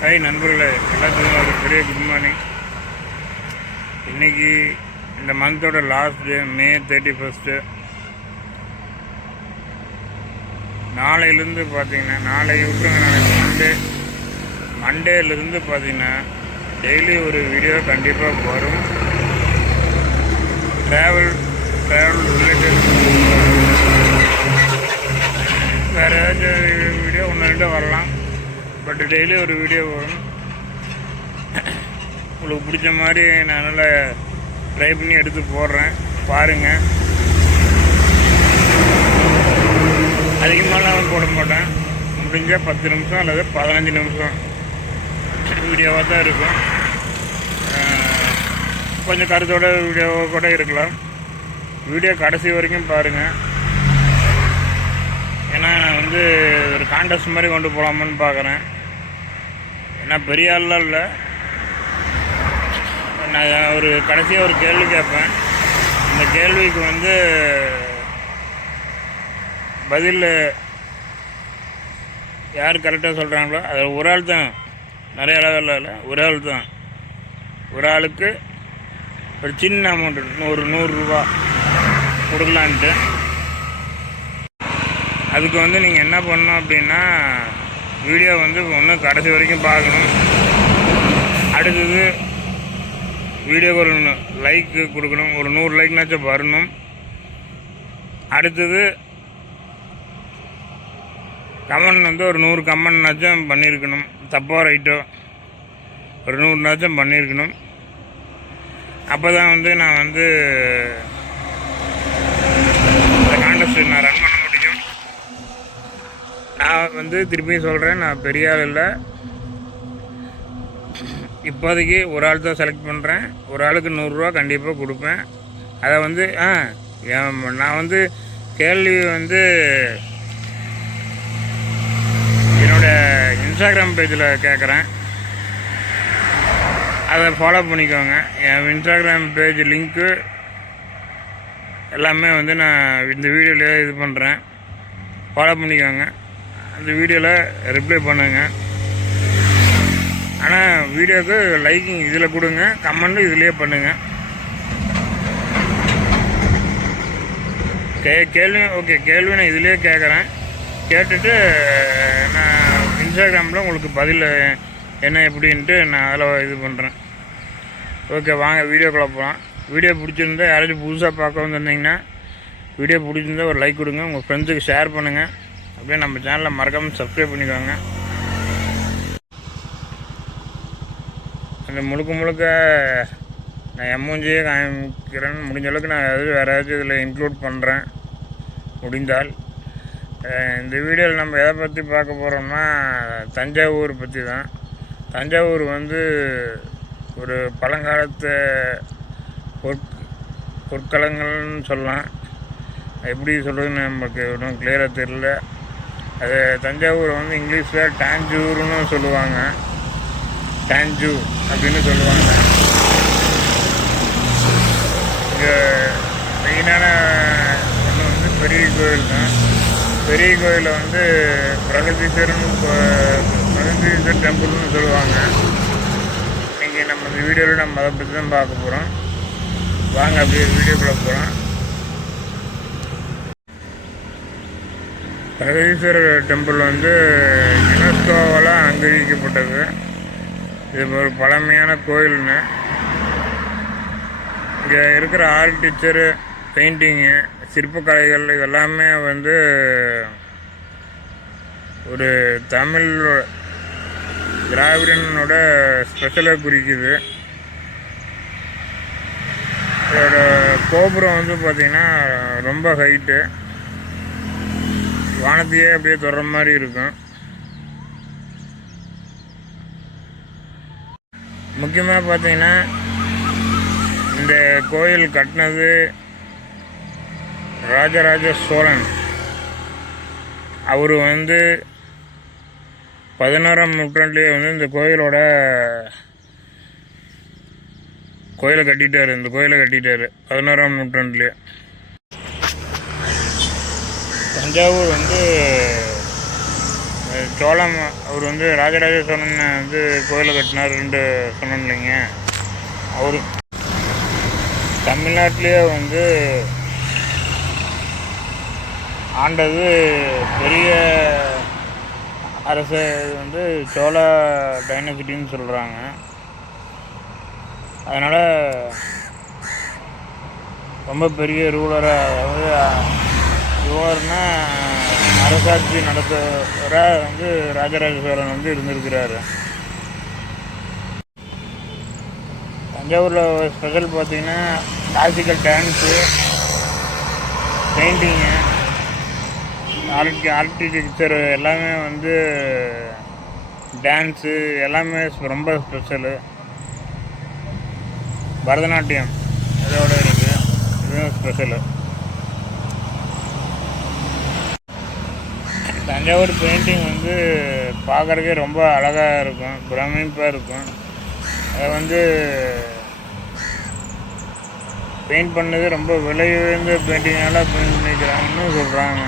Hi நண்பர்களே எல்லாத்துக்கும் ஒரு பெரிய குட் மார்னிங் இன்னைக்கு இந்த மந்தோட last day May thirty first நாளையிலேருந்து பார்த்தீங்கன்னா நாளை விட்டுருங்க நாளைக்கு மண்டே மண்டேலேருந்து பார்த்தீங்கன்னா டெய்லி ஒரு வீடியோ கண்டிப்பாக வரும். ட்ராவல் ட்ராவல் ரிலேட்டட் வேறு ஏதாச்சும் வீடியோ ஒன்று ரெண்டு வரலாம். பட் டெய்லி ஒரு வீடியோ வரும். உங்களுக்கு பிடிச்ச மாதிரி நான் நல்லா ட்ரை பண்ணி எடுத்து போடுறேன். பாருங்கள் அதிகமாகலாம் போட மாட்டேன். முடிஞ்சால் பத்து நிமிஷம் அல்லது பதினஞ்சு நிமிஷம் வீடியோவாக தான் இருக்கும். கொஞ்சம் கருத்தோட வீடியோ கூட இருக்கலாம். வீடியோ கடைசி வரைக்கும் பாருங்கள் ஏன்னா நான் வந்து ஒரு கான்டெஸ்ட் மாதிரி கொண்டு போகலாமான்னு பார்க்குறேன் ஏன்னா பெரிய ஆள்லாம் இல்லை. நான் ஒரு கடைசியாக ஒரு கேள்வி கேட்பேன். இந்த கேள்விக்கு வந்து பதில் யார் கரெக்டாக சொல்கிறாங்களோ அது ஒரு ஆள் தான். நிறைய அளவில் இல்லை ஒரு ஆள் தான். ஒரு ஆளுக்கு ஒரு சின்ன அமௌண்ட் ஒரு நூறுரூவா கொடுக்கலான்ட்டு. அதுக்கு வந்து நீங்கள் என்ன பண்ணணும் அப்படின்னா வீடியோ வந்து ஒன்று கடைசி வரைக்கும் பார்க்கணும். அடுத்தது வீடியோக்கு ஒரு லைக் கொடுக்கணும். ஒரு நூறு லைக்னாச்சும் வரணும். அடுத்தது கமெண்ட் வந்து ஒரு நூறு கமெண்ட்னாச்சும் பண்ணியிருக்கணும் தப்போ ரைட்டோ ஒரு நூறுனாச்சும் பண்ணியிருக்கணும் அப்போ தான் வந்து நான் வந்து இந்த கான்டெஸ்ட் நான் ரன் பண்ண முடியும் நான் வந்து திருப்பி சொல்கிறேன் நான் பெரிய ஆள் இல்லை. இப்போதைக்கு ஒரு ஆள் தான் செலக்ட் பண்ணுறேன் ஒரு ஆளுக்கு நூறுரூவா கண்டிப்பாக கொடுப்பேன். அதை வந்து ஆ நான் வந்து கேள்வி வந்து என்னோட இன்ஸ்டாகிராம் பேஜில் கேட்குறேன் அதை ஃபாலோ பண்ணிக்கோங்க. என் இன்ஸ்டாகிராம் பேஜ் லிங்க்கு எல்லாமே வந்து நான் இந்த வீடியோலேயே இது பண்ணுறேன் ஃபாலோ பண்ணிக்கோங்க. அந்த வீடியோவில் ரிப்ளை பண்ணுங்க. ஆனால் வீடியோவுக்கு லைக்கிங் இதில் கொடுங்க கமெண்ட்டும் இதுலேயே பண்ணுங்கள் கே கேள்வி ஓகே கேள்வி நான் இதுலேயே கேட்குறேன் கேட்டுட்டு நான் இன்ஸ்டாகிராமில் உங்களுக்கு பதில் என்ன எப்படின்ட்டு நான் அதில் இது பண்ணுறேன் ஓகே வாங்க வீடியோக்குள்ளே போகலாம் வீடியோ பிடிச்சிருந்தா யாராச்சும் புதுசாக பார்க்க வந்திருந்தீங்கன்னா வீடியோ பிடிச்சிருந்தா ஒரு லைக் கொடுங்க. உங்கள் ஃப்ரெண்ட்ஸுக்கு ஷேர் பண்ணுங்கள் அப்படியே நம்ம சேனலை மறக்காமல் சப்ஸ்கிரைப் பண்ணிக்கோங்க. அந்த முழுக்க முழுக்க நான் எம்ஓஞ்சியே காமிக்கிறேன். முடிஞ்ச அளவுக்கு நான் எதாவது வேறு ஏதாச்சும் இதில் இன்க்ளூட் பண்ணுறேன் முடிந்தால். இந்த வீடியோவில் நம்ம எதை பற்றி பார்க்க போகிறோம்னா தஞ்சாவூர் பற்றி தான் தஞ்சாவூர் வந்து ஒரு பழங்காலத்து பொற் பொற்களங்கள்னு சொல்லலாம். எப்படி சொல்கிறதுன்னு நமக்கு ஒன்றும் கிளியராக தெரில அது தஞ்சாவூர் வந்து இங்கிலீஷில் டாஞ்சூர்னு சொல்லுவாங்க. டாஞ்சூ அப்படின்னு சொல்லுவாங்க. இங்கே மெயினான ஒன்று வந்து பெரிய கோயில் தான். பெரிய கோயிலில் வந்து பிரகதீஸ்வரன் பிரகதீஸ்வரர் டெம்பிள்னு சொல்லுவாங்க. இன்றைக்கி நம்ம இந்த வீடியோவில் நம்ம அதை பற்றி தான் பார்க்க போகிறோம் வாங்க அப்படியே வீடியோக்குள்ளே போகிறோம் பிரகதீஸ்வரர் டெம்பிள் வந்து யுனெஸ்கோவால் அங்கீகரிக்கப்பட்டது. இது ஒரு பழமையான கோயில்னு. இங்கே இருக்கிற ஆர்கிடெக்சரு பெயிண்டிங்கு சிற்பக்கலைகள் இதெல்லாமே வந்து ஒரு தமிழ் திராவிடனோட ஸ்பெஷலை குறிக்குது. இதோட கோபுரம் வந்து பார்த்திங்கன்னா ரொம்ப ஹைட்டு வானத்தையே அப்படியே தொடர மாதிரி இருக்கும். முக்கியமாக பார்த்தீங்கன்னா இந்த கோயில் கட்டினது ராஜராஜ சோழன். அவர் வந்து பதினோராம் நூற்றாண்டுலேயே வந்து இந்த கோயிலோட கோயிலை கட்டிட்டார் இந்த கோயிலை கட்டிட்டார் பதினோராம் நூற்றாண்டுலேயே. தஞ்சாவூர் வந்து சோழம் அவர் வந்து ராஜராஜ சோழன் வந்து கோயிலை கட்டினார் சொன்னோம் இல்லைங்க அவர் தமிழ்நாட்டிலேயே வந்து ஆண்டது பெரிய அரசு வந்து சோழ டைனசிட்டின்னு சொல்கிறாங்க அதனால் ரொம்ப பெரிய ரூலராக அதாவது ரூலர்னா அரசாட்சி நடத்துகிறா வந்து ராஜராஜ சோழன் வந்து இருந்திருக்கிறாரு. தஞ்சாவூரில் ஸ்பெஷல் பார்த்தீங்கன்னா classical dance painting art architecture எல்லாமே வந்து டான்ஸு எல்லாமே ரொம்ப ஸ்பெஷலு பரதநாட்டியம் இதோட இருக்குது இதுவும் ஸ்பெஷலு தஞ்சாவூர் பெயிண்டிங் வந்து பார்க்குறதுக்கே ரொம்ப அழகாக இருக்கும் பிரமிப்பாக இருக்கும். அதை வந்து பெயிண்ட் பண்ணது ரொம்ப விலை உயர்ந்த பெயிண்டிங்கால் பெயிண்ட் பண்ணிக்கிறாங்கன்னு சொல்கிறாங்க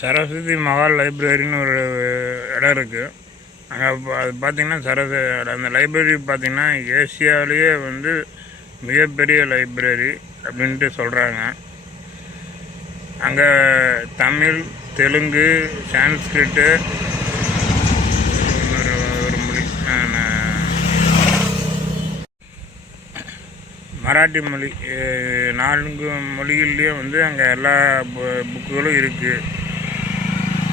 சரஸ்வதி மகால் லைப்ரரின்னு ஒரு இடம் இருக்குது அங்கே அது பார்த்திங்கன்னா சரஸ்வ அந்த லைப்ரரி பார்த்திங்கன்னா ஏசியாவிலேயே வந்து மிகப்பெரிய லைப்ரரி அப்படின்ட்டு சொல்கிறாங்க அங்கே தமிழ் தெலுங்கு சான்ஸ்கிரிட்டு ஒரு மொழி மராட்டி மொழி நான்கு மொழிகள்லேயும் வந்து அங்கே எல்லா புக்குகளும் இருக்குது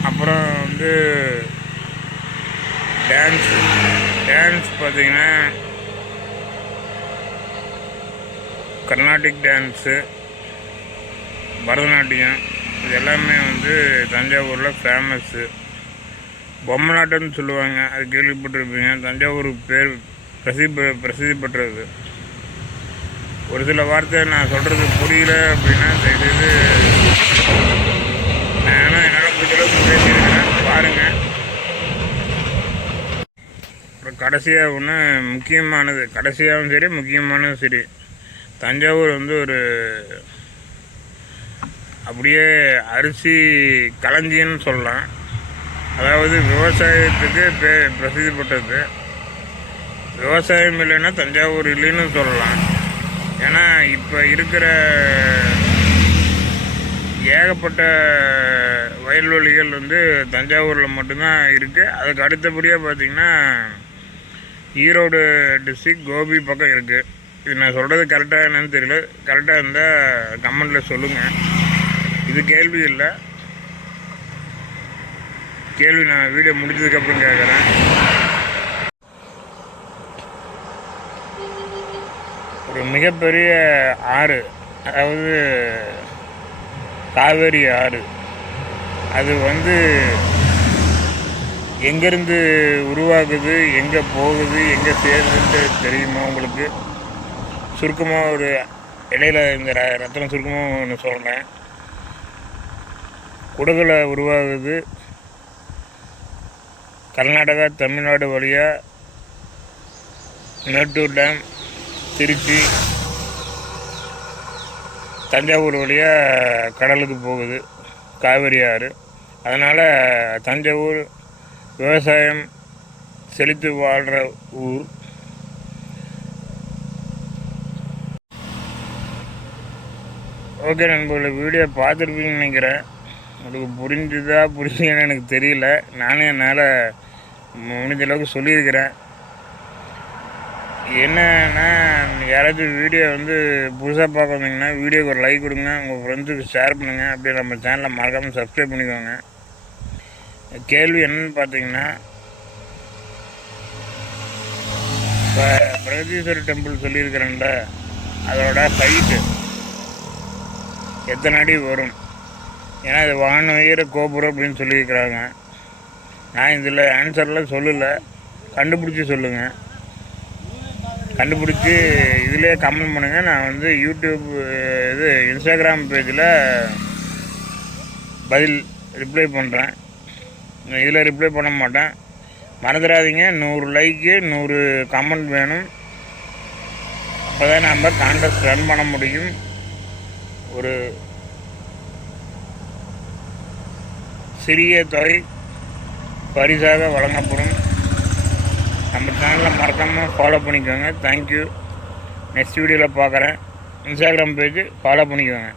அப்புறம் வந்து டான்ஸ் டான்ஸ் பார்த்திங்கன்னா கர்நாடிக் டான்ஸு பரதநாட்டியம் இது எல்லாமே வந்து தஞ்சாவூரில் ஃபேமஸ்ஸு பொம்மலாட்டம்னு சொல்லுவாங்க அது கேள்விப்பட்டிருப்பீங்க. தஞ்சாவூர் பேர் பிரசித்தி பிரசித்தி பெற்றது. ஒரு சில வார்த்தை நான் சொல்கிறது புரியல அப்படின்னா இது இது நானும் என்னால் முடிஞ்ச பேசியிருக்கிறேன். பாருங்கள் அப்புறம் கடைசியாக ஒன்று முக்கியமானது. கடைசியாகவும் சரி முக்கியமானதும் சரி. தஞ்சாவூர் வந்து ஒரு அப்படியே அரிசி களஞ்சியன்னு சொல்லலாம். அதாவது விவசாயத்துக்கு பே பிரசித்தி பெற்றது. விவசாயம் இல்லைன்னா தஞ்சாவூர் இல்லைன்னு சொல்லலாம். ஏன்னா இப்போ இருக்கிற ஏகப்பட்ட வயல்வெளிகள் வந்து தஞ்சாவூரில் மட்டும்தான் இருக்குது அதுக்கு அடுத்தபடியாக பார்த்தீங்கன்னா ஈரோடு டிஸ்ட்ரிக் கோபி பக்கம் இருக்குது இது நான் சொல்கிறது கரெக்டாக என்னன்னு தெரியல. கரெக்டாக இருந்தால் கமெண்டில் சொல்லுங்கள் இது கேள்வி இல்லை. கேள்வி நான் வீடியோ முடிஞ்சதுக்கப்புறம் கேட்குறேன் ஒரு மிகப்பெரிய ஆறு அதாவது காவேரி ஆறு. அது வந்து எங்கேருந்து உருவாகுது எங்கே போகுது எங்கே சேருதுன்ட்டு தெரியுமா உங்களுக்கு? சுருக்கமாக ஒரு இடையில இந்த ர- ரத்தனம் சுருக்கமாக ஒன்று சொல்கிறேன் குடகுல உருவாகுது. கர்நாடகா தமிழ்நாடு வழியாக மேட்டூர் டேம் திருச்சி தஞ்சாவூர் வழியாக கடலுக்கு போகுது. காவிரி ஆறு. அதனால் தஞ்சாவூர் விவசாயம் செழித்து வாழ்கிற ஊர். ஓகே நண்பர்களை வீடியோ பார்த்துருப்பீங்கன்னு நினைக்கிறேன். உங்களுக்கு புரிஞ்சுதா புரியலன்னு எனக்கு தெரியல. நானே என்னால் முடிஞ்ச அளவுக்கு சொல்லியிருக்கிறேன். என்னன்னா யாராச்சும் வீடியோ வந்து புதுசாக பார்க்க வந்தீங்கன்னா வீடியோக்கு ஒரு லைக் கொடுங்க உங்கள் ஃப்ரெண்ட்ஸுக்கு ஷேர் பண்ணுங்கள் அப்படியே நம்ம சேனலை மறக்காமல் சப்ஸ்கிரைப் பண்ணிக்கோங்க. கேள்வி என்னன்னு பார்த்தீங்கன்னா இப்போ பிரகதீஸ்வரர் டெம்பிள் சொல்லியிருக்கிறேன்ல அதோட ஹைட்டு எத்தனை அடி வரும்? ஏன்னா இது வான உயர கோபுரம் அப்படின்னு சொல்லியிருக்கிறாங்க. நான் இதில் ஆன்சரில் சொல்லலை. கண்டுபிடிச்சி சொல்லுங்கள் கண்டுபிடிச்சி இதிலே கமெண்ட் பண்ணுங்கள் நான் வந்து யூடியூப் இது இன்ஸ்டாகிராம் பேஜில் பதில் ரிப்ளை பண்ணுறேன் இதில் ரிப்ளை பண்ண மாட்டேன். மறந்துடாதீங்க. நூறு லைக்கு நூறு கமெண்ட் வேணும். அப்போ தான் நம்ம கான்டெஸ்ட் ரன் பண்ண முடியும். ஒரு சிறிய தொகை பரிசாக வழங்கப்படும். நம்ம சேனலில் மறக்காமல் ஃபாலோ பண்ணிக்கோங்க. தேங்க்யூ நெக்ஸ்ட் வீடியோவில் பார்க்குறேன். இன்ஸ்டாகிராம் பேஜ் ஃபாலோ பண்ணிக்கோங்க.